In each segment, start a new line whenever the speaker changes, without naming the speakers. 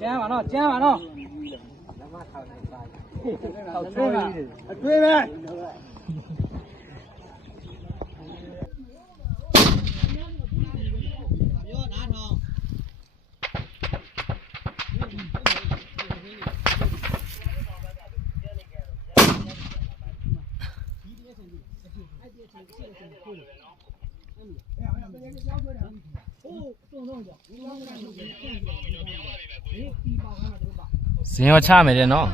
ကျမ်းပါနော်ကျမ်းပါနော်ထောက်ထွေးပါအထွေးပဲ
ဇင်ရောချမယ်တဲ့နော်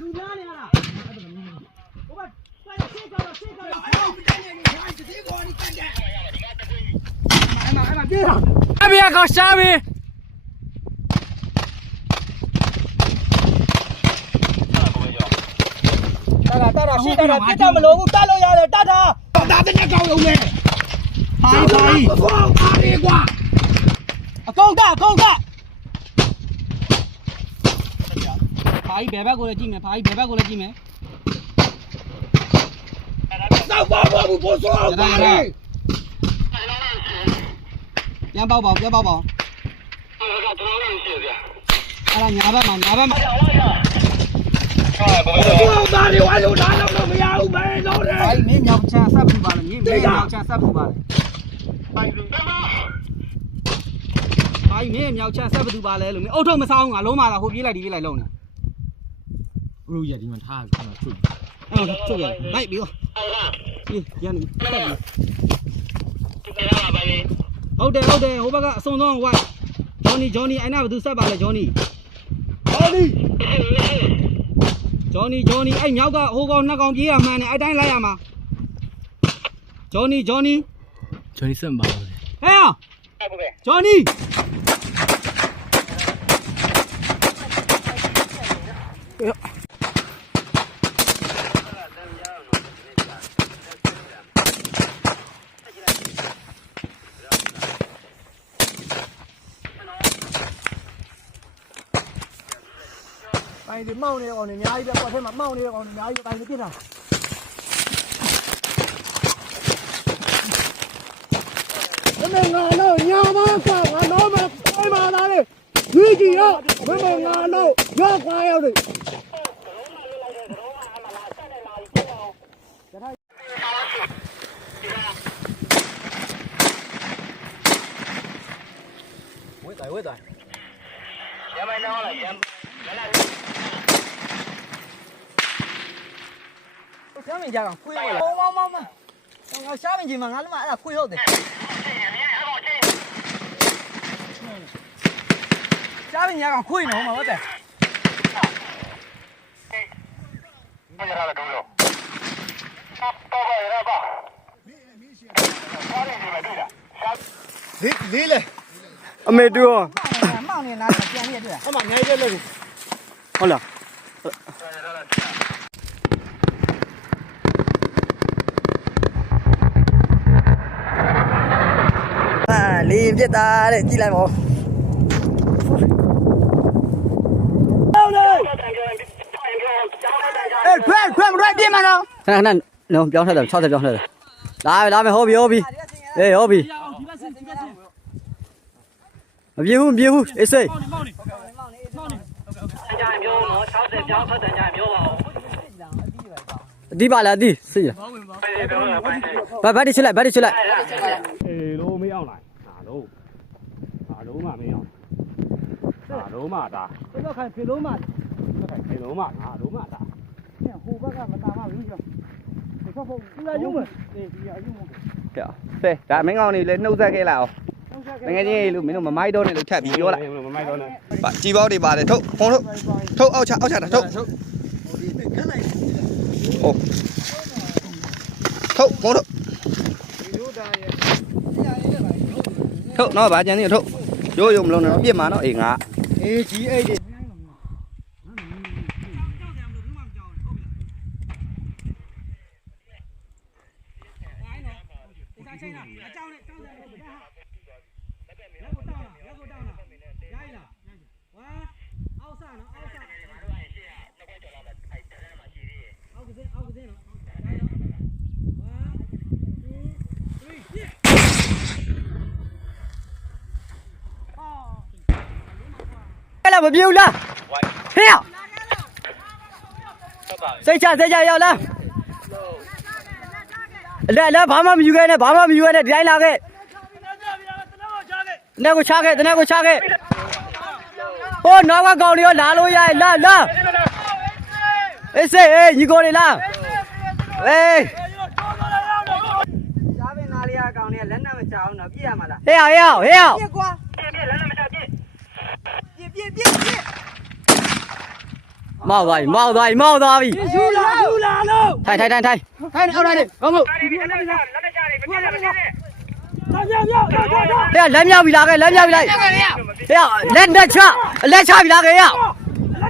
လူလားနေရလားဟိုဘဆက်ဆက်ကြတော့ဆ က်ကြတော့အဲ့မှာအဲ့မှာပြေးတာ
အဘေကောင်ရှားပြီ
တာတာတာတာရှိတာတာပြစ်တာမလို့ဘူးတတ်လို့ရတယ်တတ်တာ
ဒါတဲ့ကောင်းလုံးနဲ့
ဟာဟာ
ဘောပါရီကွာ
အကုန်ကအကုန်ကဖာကြီးဘယ်ဘက်ကိုလဲကြည့်မယ်ဖာကြီးဘယ်ဘက်ကိုလဲကြည့်မယ်
တော့ဘာဘာဘူးဘောဆောပါရီ
ပြန်ပေါက်ပါပြန်ပေါက်ပါအဲ့ဒါညာဘက်မှာညာဘက်မှာ
ဘောပါရီဝါလို့လာတော့မရဘူးပဲတော့တယ်
ဖာကြီးမင်းမြောက်ချမ်းဆက်ပူပါလေမင်းမင်းမြောက်ချမ်းဆက်ပူပါလေဖာကြီးမင်းမြောက်ချမ်းဆက်ပူပါလေလို့မင်းအုတ်ထုံမဆောင်ငါလုံးမလာဟိုပြေးလိုက်ဒီပြေးလိုက်လုံးနေ
ဘလူရဒီမှာထားပြီကျွန်တော်ချုပ်
အဲ့တော့ချုပ်ရတယ်လိုက်ပြီးတော့ဒီရန်ဆက်ပြီးဟုတ်တယ်ဟုတ်တယ်ဟိုဘက်ကအစုံဆုံးဟိုကဂျော်နီဂျော်နီအဲ့နာဘယ်သူဆက်ပါလဲဂျော်နီ
ဟောဒီ
ဂျော်နီဂျော်နီအဲ့မြောက်ကဟိုကောင်နှစ်ကောင်ပြေးရမှန်းတယ်အဲ့တိုင်းလိုက်ရမှာဂျော်နီဂျော်နီ
ကျွန်တော်စက်မပါဘူး
ဟဲ့ဂျော်နီတို င်းဒီမောင်းနေတဲ့ကောင်တွေအများကြီးပဲကွက်ထဲမှာမောင်းနေတဲ့ကောင်တွေအများကြီးပဲတိုင်းဒီပြစ်တာ
မမေငါလို့ညာမကငါတော့မပိုင်ပါလားလေဒီကြီးရောမမေငါလို့ရောက်ခွာရောက်တယ်
ဝဲတိုင်းဝဲတိုင်းရမိုင်းတော့လာရမ်းလာလာ မင်းကြကောင်ခွေးဟုတ်လားမောင်းမောင်းမောင်းငါရှားမင်းကြီးမှာငါလည်းမအဲ့ဒါခွေးဟုတ်တယ်ရှားမင်းကြကောင်ခွေးနော်မဟုတ်တယ်
လေးလေးလေ
အမေတူရောမောင်းနေနားပြန်ရတဲ့
အမငိုင်းရက်လို့
ဟုတ်လား အာလီပြစ်တာတဲ့ကြည့်လိုက်ပါဦးအေးဖက်ဖက်မရိုက်ပြင်းမနော်
ခဏခဏလုံးပြောင်းထက်တယ်60ပြောင်းထက်တယ်လာပြီလာပြီဟောပြီဟောပြီအေးဟောပြီမပြေဘူးမပြေဘူးအေးစိတ်အဒီပါလားအဒီစိတ်ရဘတ်ဘတ်ဒီချလိုက်ဘတ်ဒီချလိုက်
အေးလို့မရောက် လိုက်ဟာလို့ဟာလို့မှမရောက်ဟာလို့မှဒါ
ဘယ်တော့ခိုင်ဖေလုံးမ
အေးလို့မှဟာလို့မှဒါ
ဟိုဘက်ကမတာမဘူးကျော်ဒီဘက်ဒီလာရုံးမယ်
ဆဲဒါမင်းကောင်နေလဲနှုတ်ဆက်ခဲ့လိုက်အောင်ငယ်ချင်းလို့မင်းတို့မမိုက်တော့နဲ့လို့ထပ်ပြီးပြောလိုက်
မမိုက်တော့နဲ့
ပါជីပေါက်တွေပါတယ်ထုတ်ဖုံးထုတ်ထုတ်အောက်ချအောက်ချတာထုတ်ဟုတ်ထုတ်ဖုံးထုတ်ထုတ်တော့ဗာကျန်နေထုတ်ရိုးရိုးမလုံးနဲ့တော့ ပြစ်မှာနော်အေးငါ
အေးကြီးအဲ့ဒီ
အကြောင်းနဲ့ကြောင်းတယ်လက်ကိုတောင်းလားလက်ကိုတောင်းလားရိုင်းလားဝါအောက်ဆနော်အောက်ဆအောက်ကစင်းအောက်ကစင်းနော်ရိုင်းနော်ဝါ2 3
အဲ့လား မပြေဘူးလားဟေးရောက်စိတ်ချစိတ်ချရောက်လားအလက်အလက်ဘာမှမယူခဲ့နဲ့ဘာမှမယူခဲ့နဲ့ဒီတိုင်းလာခဲ့တနေ့ကိုချခဲ့တနေ့ကိုချခဲ့ဟိုနောက်ကကောင်တွေရောလာလို့ရရလာလာအေးစေးအေးညီကိုတွေလာအေး
ရှားပင်သားလေးကကောင်နေလက်နဲ့မချအောင်တော့ပြည့်ရမှာလား
ဟေးရောက်ဟေးရောက်ဟေးရောက်
ပြည့်ကွာပြည့်ပြည့်လက်နဲ့မချပြည့် ပြည့်ပြည့်ပြည့်ပြည့်
မောက်သွားပြီမောက်သွားပြီမောက်သွားပြီ
ယူလာယူလာလို့
ထိုင်ထိုင်ထိုင်ထိုင်
ထိုင်အော်လာလေဘာမို့
လက်နဲ့ချလက်နဲ့ချတယ်ပြည့်လက်နဲ့ချတယ်
လာပြော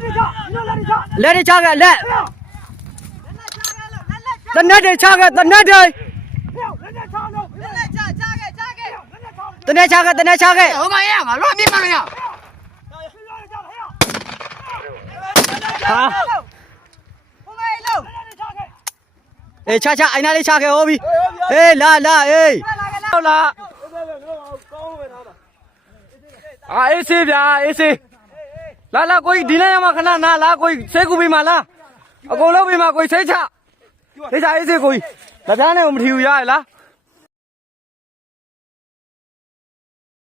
ပြောပြောပြော
ဟေးလက်မြောက်ပြီလာခဲ့လက်မြောက်ပြီလိုက်ဟေးလက်နဲ့ချလက်ချပြီလာခဲ့ရောက်
လာနေကြညလာနေကြ
လက်တွေချခဲ့လက်တနက်တွေချခဲ့တနက်တွေ
ဟဲ့လက်နဲ့ချလို့လက်နဲ့ချချခဲ့ချခဲ့လက်နဲ့ချ
တနက်ချခဲ့တနက်ချခဲ့
ဟိုမရငါလွတ်ပြမမရ
ဟာအေးချချအိုင်နာလေးချခဲ့ဟောပြီအေးလာလာအေးဟုတ်လား
အာအေးစေးဗျာအေးစေးလာလာကိုကြီးဒီနေ့ရမှာခဏနာလာကိုကြီးဆေးကူပြီးမှလားအကုန်လုံးပြီးမှကိုကြီးဆေးချဆေးချအေးစေးကိုကြီးလက်ပြားနဲ့မထီဘူးရရလား